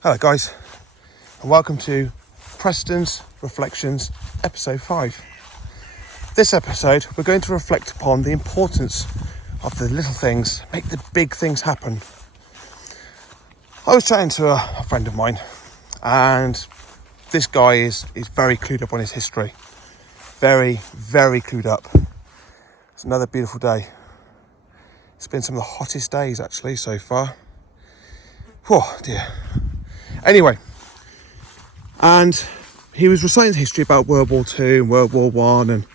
Hello guys, and welcome to Preston's Reflections episode 5. This episode we're going to reflect upon the importance of the little things make the big things happen. I was chatting to a friend of mine, and this guy is very clued up on his history. Very clued up. It's another beautiful day. It's been some of the hottest days actually so far. Oh dear. Anyway, and he was reciting history about World War II and World War I, and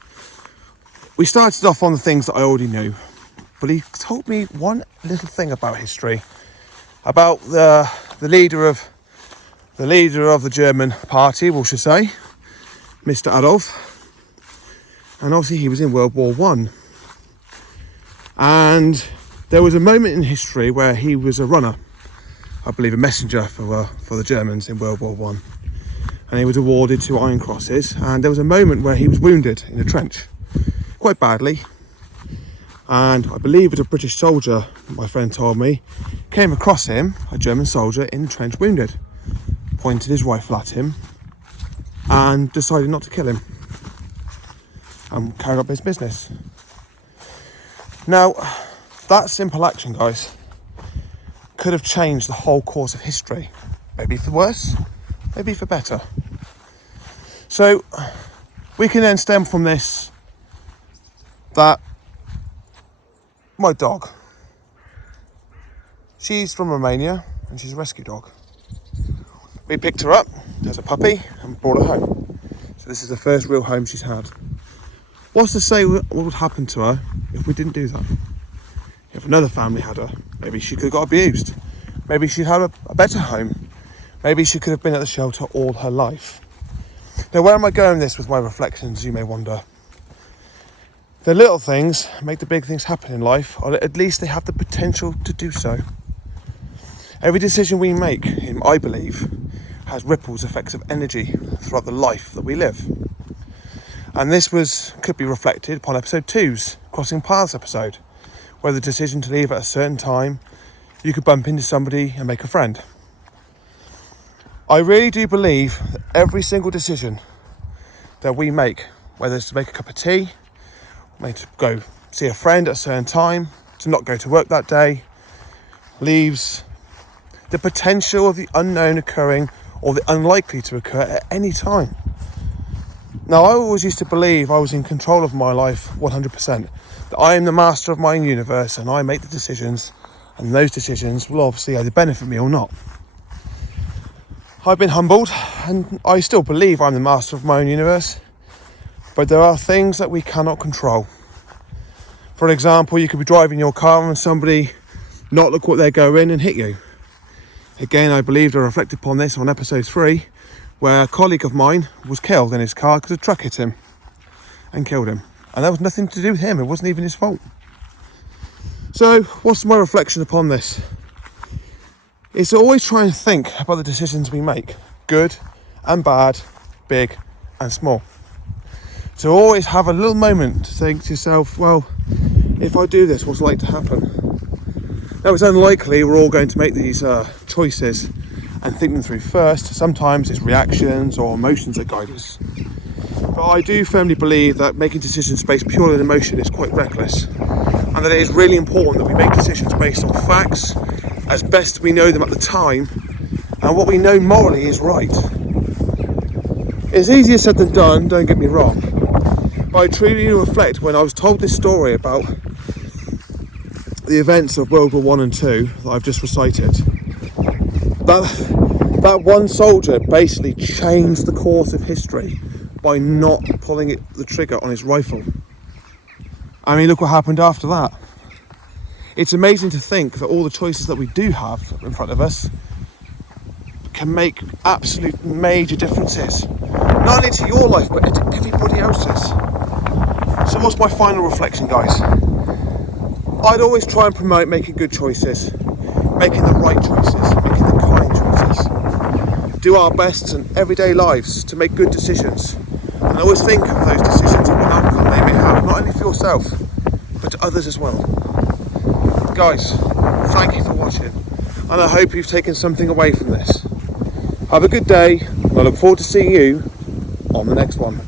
we started off on the things that I already knew, but he told me one little thing about history, about the leader of the German party, we should say, Mr. Adolf, and obviously he was in World War I, and there was a moment in history where he was a runner, I believe a messenger for the Germans in World War I, and he was awarded 2 Iron Crosses, and there was a moment where he was wounded in a trench quite badly, and I believe it was a British soldier, my friend told me, came across him, a German soldier in the trench wounded, pointed his rifle at him and decided not to kill him and carried up his business. Now that simple action, guys, could have changed the whole course of history, maybe for worse, maybe for better. So we can then stem from this that my dog, she's from Romania and she's a rescue dog. We picked her up as a puppy and brought her home. So this is the first real home she's had. What's to say what would happen to her if we didn't do that? If another family had her, maybe she could have got abused. Maybe she'd had a better home. Maybe she could have been at the shelter all her life. Now, where am I going this with my reflections, you may wonder? The little things make the big things happen in life, or at least they have the potential to do so. Every decision we make, I believe, has ripples effects of energy throughout the life that we live. And this could be reflected upon episode 2's Crossing Paths episode, where the decision to leave at a certain time, you could bump into somebody and make a friend. I really do believe that every single decision that we make, whether it's to make a cup of tea, maybe to go see a friend at a certain time, to not go to work that day, leaves the potential of the unknown occurring or the unlikely to occur at any time. Now, I always used to believe I was in control of my life 100%, that I am the master of my own universe and I make the decisions, and those decisions will obviously either benefit me or not. I've been humbled and I still believe I'm the master of my own universe, but there are things that we cannot control. For example, you could be driving your car and somebody not look what they're going and hit you. Again, I believed I reflected upon this on episode 3, where a colleague of mine was killed in his car because a truck hit him and killed him. And that was nothing to do with him, it wasn't even his fault. So, what's my reflection upon this? It's to always try and think about the decisions we make, good and bad, big and small. To always have a little moment to think to yourself, well, if I do this, what's like to happen? Now, it's unlikely we're all going to make these choices and think them through first. Sometimes it's reactions or emotions that guide us. But I do firmly believe that making decisions based purely on emotion is quite reckless, and that it is really important that we make decisions based on facts as best we know them at the time and what we know morally is right. It's easier said than done, don't get me wrong, but I truly reflect when I was told this story about the events of World War I and II that I've just recited. That one soldier basically changed the course of history by not pulling the trigger on his rifle. I mean, look what happened after that. It's amazing to think that all the choices that we do have in front of us can make absolute major differences, not only to your life but to everybody else's. So what's my final reflection, guys? I'd always try and promote making good choices, making the right choices, making the kind choices. Do our best in everyday lives to make good decisions, and always think of those decisions and what outcome they may have, not only for yourself but to others as well. Guys, thank you for watching, and I hope you've taken something away from this. Have a good day, and I look forward to seeing you on the next one.